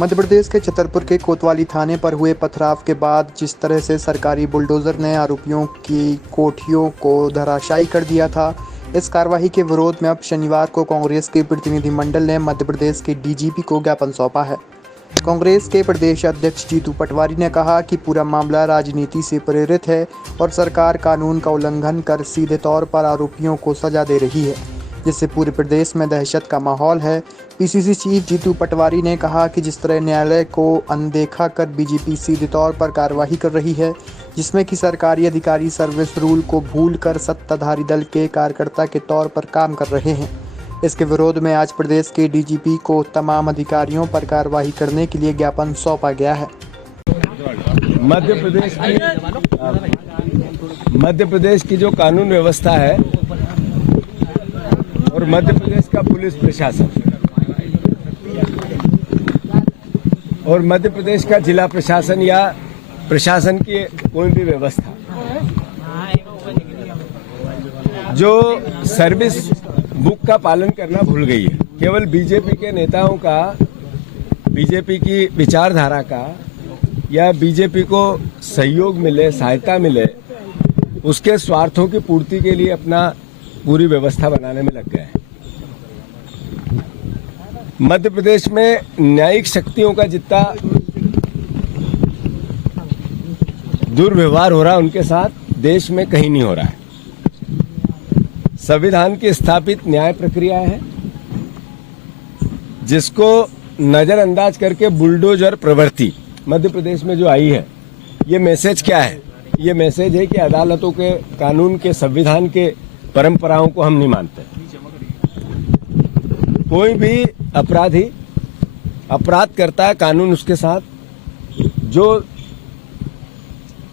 मध्य प्रदेश के छतरपुर के कोतवाली थाने पर हुए पथराव के बाद जिस तरह से सरकारी बुलडोजर ने आरोपियों की कोठियों को धराशायी कर दिया था, इस कार्रवाई के विरोध में अब शनिवार को कांग्रेस के प्रतिनिधिमंडल ने मध्य प्रदेश के डीजीपी को ज्ञापन सौंपा है। कांग्रेस के प्रदेश अध्यक्ष जीतू पटवारी ने कहा कि पूरा मामला राजनीति से प्रेरित है और सरकार कानून का उल्लंघन कर सीधे तौर पर आरोपियों को सजा दे रही है, जिससे पूरे प्रदेश में दहशत का माहौल है। पीसीसी चीफ जीतू पटवारी ने कहा कि जिस तरह न्यायालय को अनदेखा कर बीजेपी सीधे तौर पर कार्रवाई कर रही है, जिसमें कि सरकारी अधिकारी सर्विस रूल को भूलकर सत्ताधारी दल के कार्यकर्ता के तौर पर काम कर रहे हैं, इसके विरोध में आज प्रदेश के डीजीपी को तमाम अधिकारियों पर कार्रवाई करने के लिए ज्ञापन सौंपा गया है। मध्य प्रदेश की जो कानून व्यवस्था है और मध्य प्रदेश का पुलिस प्रशासन और मध्य प्रदेश का जिला प्रशासन या प्रशासन की कोई भी व्यवस्था जो सर्विस बुक का पालन करना भूल गई है। केवल बीजेपी के नेताओं का, बीजेपी की विचारधारा का या बीजेपी को सहयोग मिले, सहायता मिले, उसके स्वार्थों की पूर्ति के लिए अपना पूरी व्यवस्था बनाने में लग गए हैं। मध्य प्रदेश में न्यायिक शक्तियों का जितना दुर्व्यवहार हो रहा है उनके साथ देश में कहीं नहीं हो रहा है। संविधान की स्थापित न्याय प्रक्रिया है जिसको नजरअंदाज करके बुलडोजर प्रवृत्ति मध्य प्रदेश में जो आई है, ये मैसेज क्या है? ये मैसेज है कि अदालतों के कानून के, संविधान के परंपराओं को हम नहीं मानते। कोई भी अपराधी अपराध करता है, कानून उसके साथ जो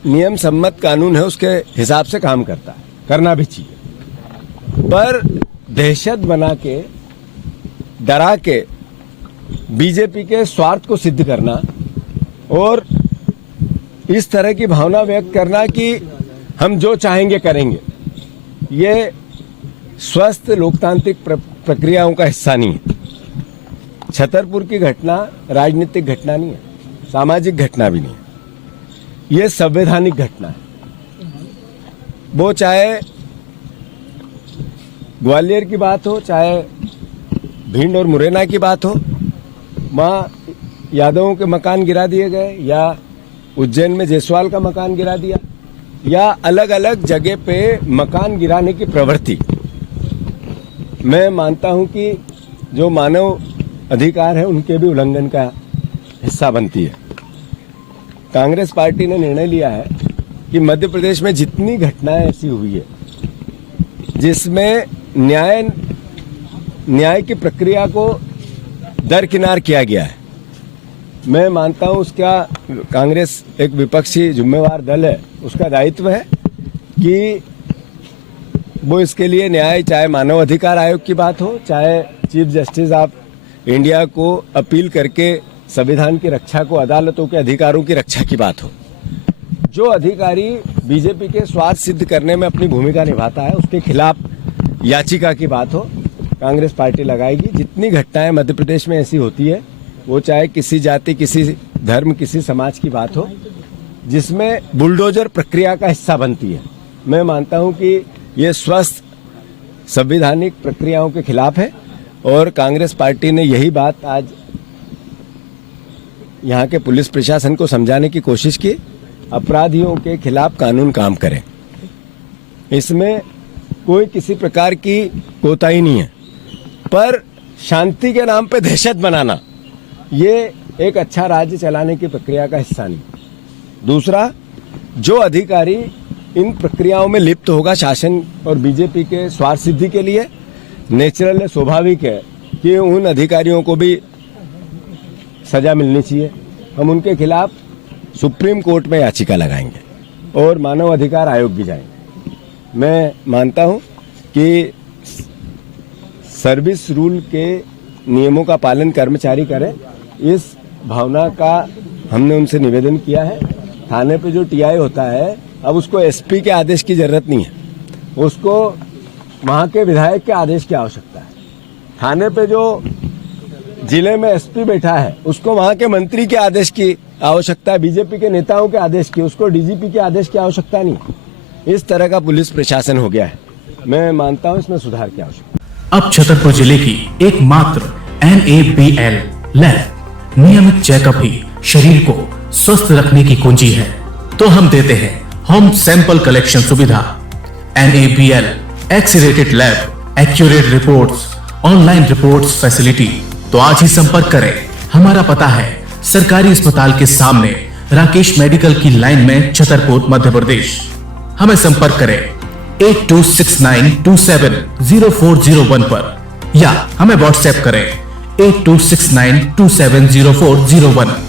नियम सम्मत कानून है उसके हिसाब से काम करता है, करना भी चाहिए। पर दहशत बना के, डरा के बीजेपी के स्वार्थ को सिद्ध करना और इस तरह की भावना व्यक्त करना कि हम जो चाहेंगे करेंगे, ये स्वस्थ लोकतांत्रिक प्रक्रियाओं का हिस्सा नहीं है। छतरपुर की घटना राजनीतिक घटना नहीं है, सामाजिक घटना भी नहीं है, ये संवैधानिक घटना है। वो चाहे ग्वालियर की बात हो, चाहे भिंड और मुरैना की बात हो, वहाँ यादवों के मकान गिरा दिए गए, या उज्जैन में जायसवाल का मकान गिरा दिया, या अलग अलग जगह पे मकान गिराने की प्रवृत्ति, मैं मानता हूं कि जो मानव अधिकार है उनके भी उल्लंघन का हिस्सा बनती है। कांग्रेस पार्टी ने निर्णय लिया है कि मध्य प्रदेश में जितनी घटनाएं ऐसी हुई है जिसमें न्याय की प्रक्रिया को दरकिनार किया गया है, मैं मानता हूं उसका कांग्रेस एक विपक्षी जिम्मेवार दल है, उसका दायित्व है कि वो इसके लिए न्याय, चाहे मानव अधिकार आयोग की बात हो, चाहे चीफ जस्टिस ऑफ इंडिया को अपील करके संविधान की रक्षा को, अदालतों के अधिकारों की रक्षा की बात हो, जो अधिकारी बीजेपी के स्वार्थ सिद्ध करने में अपनी भूमिका निभाता है उसके खिलाफ याचिका की बात हो, कांग्रेस पार्टी लगाएगी। जितनी घटनाएं मध्य प्रदेश में ऐसी होती है, वो चाहे किसी जाति, किसी धर्म, किसी समाज की बात हो, जिसमें बुलडोजर प्रक्रिया का हिस्सा बनती है, मैं मानता हूं कि ये स्वस्थ संवैधानिक प्रक्रियाओं के खिलाफ है। और कांग्रेस पार्टी ने यही बात आज यहाँ के पुलिस प्रशासन को समझाने की कोशिश की। अपराधियों के खिलाफ कानून काम करे, इसमें कोई किसी प्रकार की कोताही नहीं है, पर शांति के नाम पे दहशत बनाना ये एक अच्छा राज्य चलाने की प्रक्रिया का हिस्सा नहीं। दूसरा, जो अधिकारी इन प्रक्रियाओं में लिप्त होगा शासन और बीजेपी के स्वार्थ सिद्धि के लिए, नेचुरल है, स्वाभाविक है कि उन अधिकारियों को भी सजा मिलनी चाहिए। हम उनके खिलाफ सुप्रीम कोर्ट में याचिका लगाएंगे और मानव अधिकार आयोग भी जाएंगे। मैं मानता हूं कि सर्विस रूल के नियमों का पालन कर्मचारी करें, इस भावना का हमने उनसे निवेदन किया है। थाने पे जो टीआई होता है, अब उसको एसपी के आदेश की जरूरत नहीं है, उसको वहां के विधायक के आदेश की आवश्यकता है। थाने पे जो जिले में एसपी बैठा है, उसको वहां के मंत्री के आदेश की आवश्यकता है, बीजेपी के नेताओं के आदेश की, उसको डीजीपी के आदेश की आवश्यकता नहीं। इस तरह का पुलिस प्रशासन हो गया है। मैं मानता हूं इसमें सुधार की आवश्यकता। अब छतरपुर जिले की एकमात्र NABL लैब नियमित चेकअप ही शरीर को स्वस्थ रखने की कुंजी है, तो हम देते हैं होम सैंपल कलेक्शन सुविधा। NABL accredited lab, accurate reports, online reports facility. तो आज ही संपर्क करें। हमारा पता है सरकारी अस्पताल के सामने, राकेश मेडिकल की लाइन में, छतरपुर, मध्य प्रदेश। हमें संपर्क करें 8269270401 पर या हमें व्हाट्सएप करें 8269270401।